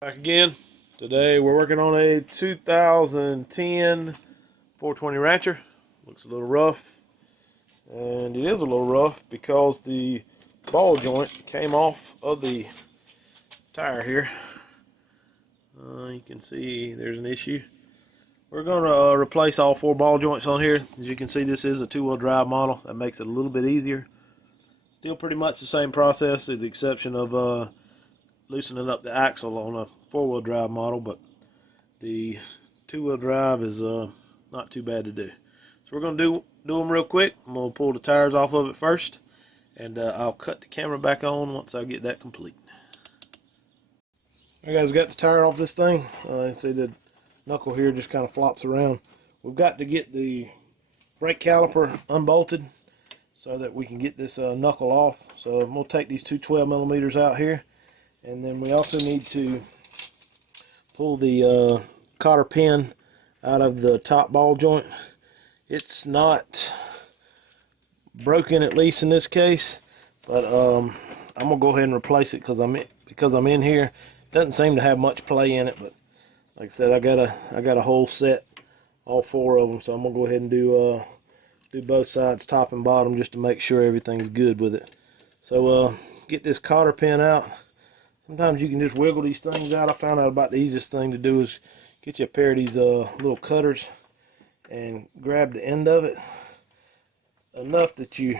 Back again. Today we're working on a 2010 420 Rancher. Looks a little rough, and it is a little rough because the ball joint came off of the tire here. You can see there's an issue. We're going to replace all 4 ball joints on here. As you can see, this is a 2-wheel drive model. That makes it a little bit easier. Still pretty much the same process, with the exception of loosening up the axle on a 4-wheel drive model, but the 2-wheel drive is not too bad to do. So we're going to do them real quick. I'm going to pull the tires off of it first, and I'll cut the camera back on once I get that complete. Alright guys, got the tire off this thing. You can see the knuckle here just kind of flops around. We've got to get the brake caliper unbolted so that we can get this knuckle off. So I'm going to take these two 12mm out here, and then we also need to pull the cotter pin out of the top ball joint. It's not broken, at least in this case, but I'm gonna go ahead and replace it because I'm in here. Doesn't seem to have much play in it, but like I said, I got a whole set, all 4 of them. So I'm gonna go ahead and do both sides, top and bottom, just to make sure everything's good with it. So get this cotter pin out. Sometimes you can just wiggle these things out. I found out about the easiest thing to do is get you a pair of these little cutters and grab the end of it enough that you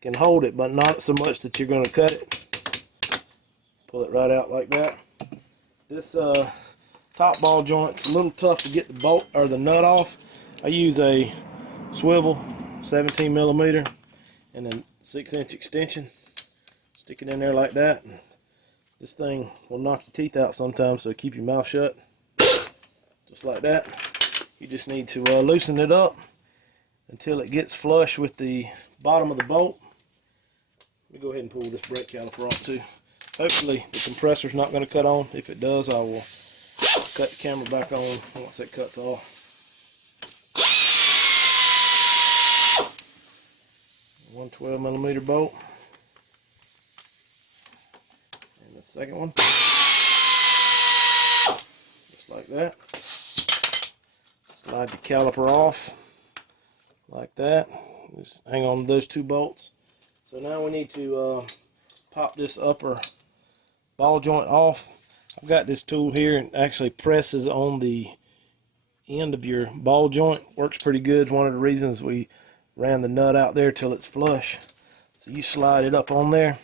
can hold it, but not so much that you're going to cut it. Pull it right out like that. This top ball joint's a little tough to get the bolt or the nut off. I use a swivel 17mm and a 6-inch extension. Stick it in there like that. This thing will knock your teeth out sometimes, so keep your mouth shut. Just like that. You just need to loosen it up until it gets flush with the bottom of the bolt. Let me go ahead and pull this brake caliper off too. Hopefully the compressor's not going to cut on. If it does, I will cut the camera back on once it cuts off. One 12mm bolt. And the second one. Just like that. Slide the caliper off like that. Just hang on to those 2 bolts. So now we need to pop this upper ball joint off. I've got this tool here, and actually presses on the end of your ball joint. Works pretty good. It's one of the reasons we ran the nut out there till it's flush. So you slide it up on there.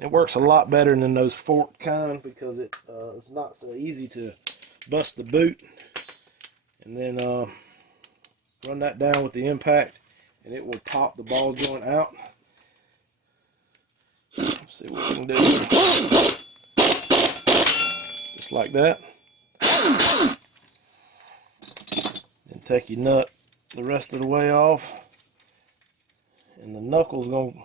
It works a lot better than those forked kind because it's not so easy to bust the boot. And then run that down with the impact, and it will pop the ball joint out. Let's see what we can do. Just like that. Then take your nut the rest of the way off. And the knuckle's going to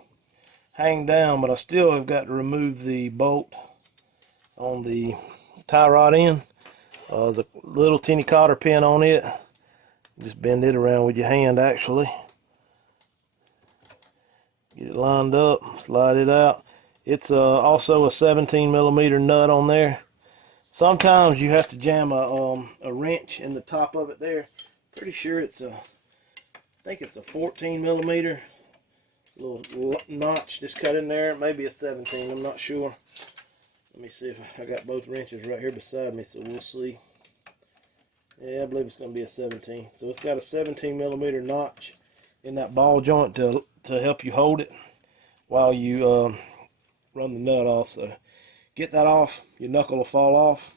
hang down, but I still have got to remove the bolt on the tie rod end. There's a little teeny cotter pin on it. Just bend it around with your hand, actually. Get it lined up, slide it out. It's also a 17mm nut on there. Sometimes you have to jam a wrench in the top of it there. Pretty sure it's I think it's a 14mm. Little notch just cut in there. Maybe a 17, I'm not sure. Let me see if I got both wrenches right here beside me, so we'll see. Yeah, I believe it's going to be a 17. So it's got a 17mm notch in that ball joint to help you hold it while you run the nut off. So get that off, your knuckle will fall off.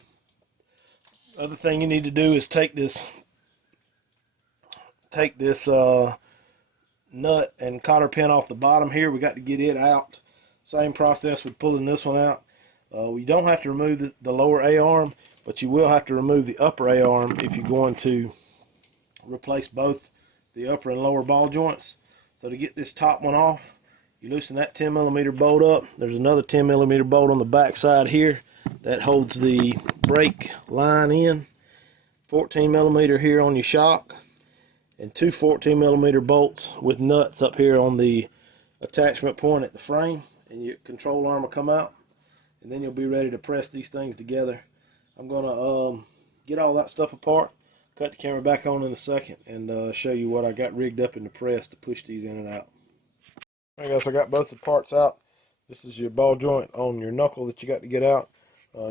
Other thing you need to do is take this nut and cotter pin off the bottom here. We got to get it out. Same process with pulling this one out. You don't have to remove the lower A-arm, but you will have to remove the upper A-arm if you're going to replace both the upper and lower ball joints. So to get this top one off, you loosen that 10mm bolt up. There's another 10mm bolt on the back side here that holds the brake line in. 14mm here on your shock, and 2 14mm bolts with nuts up here on the attachment point at the frame, and your control arm will come out. and then you'll be ready to press these things together. I'm gonna get all that stuff apart, cut the camera back on in a second, and show you what I got rigged up in the press to push these in and out. Alright guys, I got both the parts out. This is your ball joint on your knuckle that you got to get out.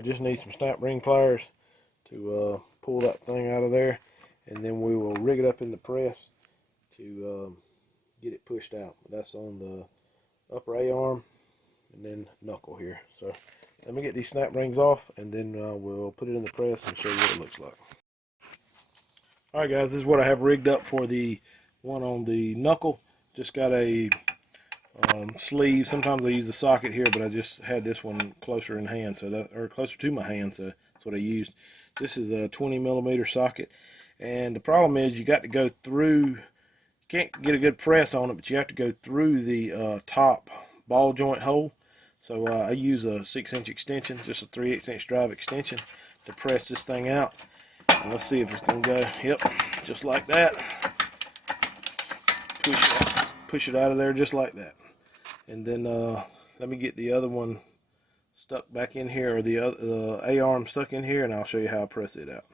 Just need some snap ring pliers to pull that thing out of there, and then we will rig it up in the press to get it pushed out. That's on the upper A-arm and then knuckle here. So let me get these snap rings off, and then we'll put it in the press and show you what it looks like. Alright guys, this is what I have rigged up for the one on the knuckle. Just got a sleeve. Sometimes I use a socket here, but I just had this one closer in hand, or closer to my hand, so that's what I used. This is a 20mm socket, and the problem is you got to go through. You can't get a good press on it, but you have to go through the top ball joint hole. So I use a 6-inch extension, just a 3/8" drive extension, to press this thing out. And let's see if it's going to go. Yep, just like that. Push it out of there just like that. And then let me get the other one stuck back in here, or the A-arm stuck in here, and I'll show you how I press it out.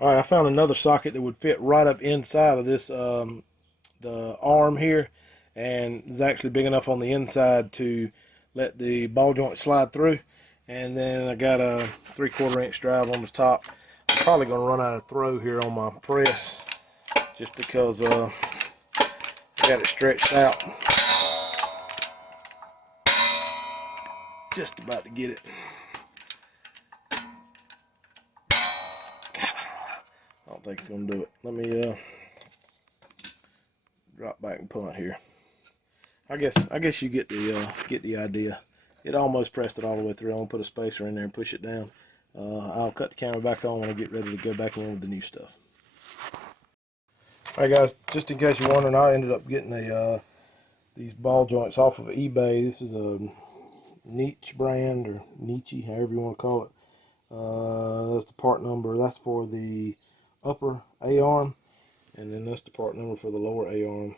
Alright, I found another socket that would fit right up inside of this, the arm here, and is actually big enough on the inside to let the ball joint slide through. And then I got a 3/4" drive on the top. I'm probably going to run out of throw here on my press, just because I got it stretched out. Just about to get it. I don't think it's gonna do it. Let me drop back and punt here. I guess you get the idea. It almost pressed it all the way through. I'm gonna put a spacer in there and push it down. I'll cut the camera back on when I get ready to go back in with the new stuff. Alright guys, just in case you're wondering, I ended up getting these ball joints off of eBay. This is a Niche brand, or Nietzsche, however you want to call it. That's the part number. That's for the upper A-arm, and then that's the part number for the lower A-arm.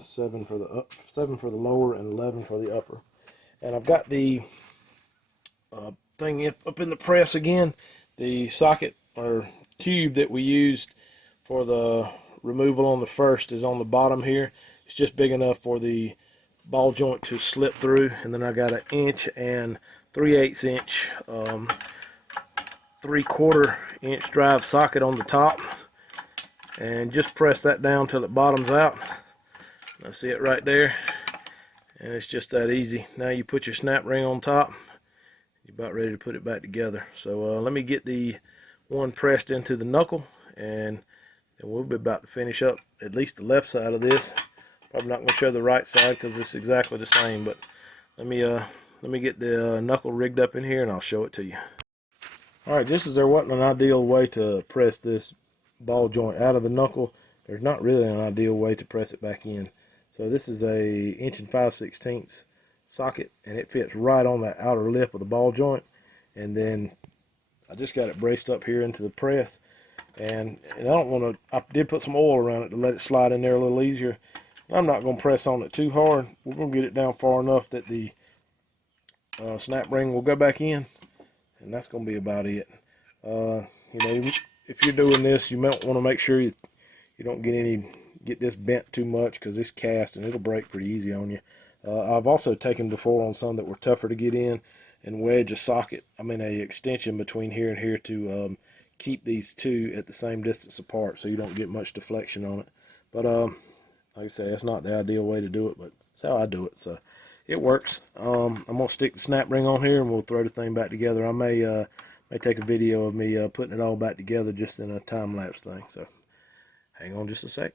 7 for the lower, and 11 for the upper. And I've got the thing up in the press again. The socket or tube that we used for the removal on the first is on the bottom here. It's just big enough for the ball joint to slip through, and then I got an 1 and 3/8" 3/4" drive socket on the top, and just press that down till it bottoms out. I see it right there, and it's just that easy. Now you put your snap ring on top. You're about ready to put it back together. So let me get the one pressed into the knuckle, and then we'll be about to finish up at least the left side of this. Probably not going to show the right side because it's exactly the same, but let me get the knuckle rigged up in here, and I'll show it to you. Alright, just as there wasn't an ideal way to press this ball joint out of the knuckle, there's not really an ideal way to press it back in. So this is a 1 5/16" socket, and it fits right on that outer lip of the ball joint. And then I just got it braced up here into the press, and I don't want to. I did put some oil around it to let it slide in there a little easier. I'm not going to press on it too hard. We're going to get it down far enough that the snap ring will go back in, and that's going to be about it. You know, if you're doing this, you might want to make sure you don't get this bent too much, because it's cast and it'll break pretty easy on you. I've also taken before on some that were tougher to get in, and wedge a extension between here and here to keep these two at the same distance apart, so you don't get much deflection on it. But like I say, that's not the ideal way to do it, but it's how I do it, so it works. I'm gonna stick the snap ring on here, and we'll throw the thing back together. I may take a video of me putting it all back together, just in a time-lapse thing. So hang on just a sec.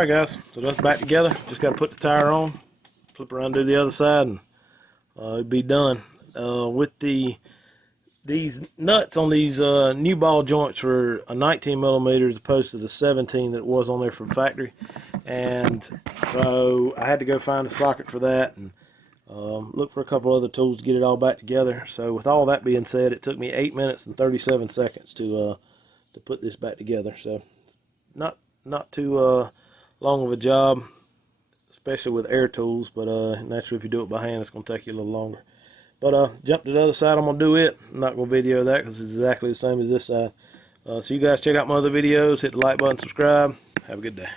Alright guys, so that's back together. Just got to put the tire on, flip around, do the other side, and it'll be done. With these nuts on these new ball joints were a 19 millimeter as opposed to the 17 that it was on there from factory, and so I had to go find a socket for that and look for a couple other tools to get it all back together. So with all that being said, it took me 8 minutes and 37 seconds to put this back together. So it's not too long of a job, especially with air tools, but naturally if you do it by hand it's going to take you a little longer. But jump to the other side, I'm going to do it. I'm not going to video that because it's exactly the same as this side. So you guys check out my other videos, hit the like button, subscribe. Have a good day.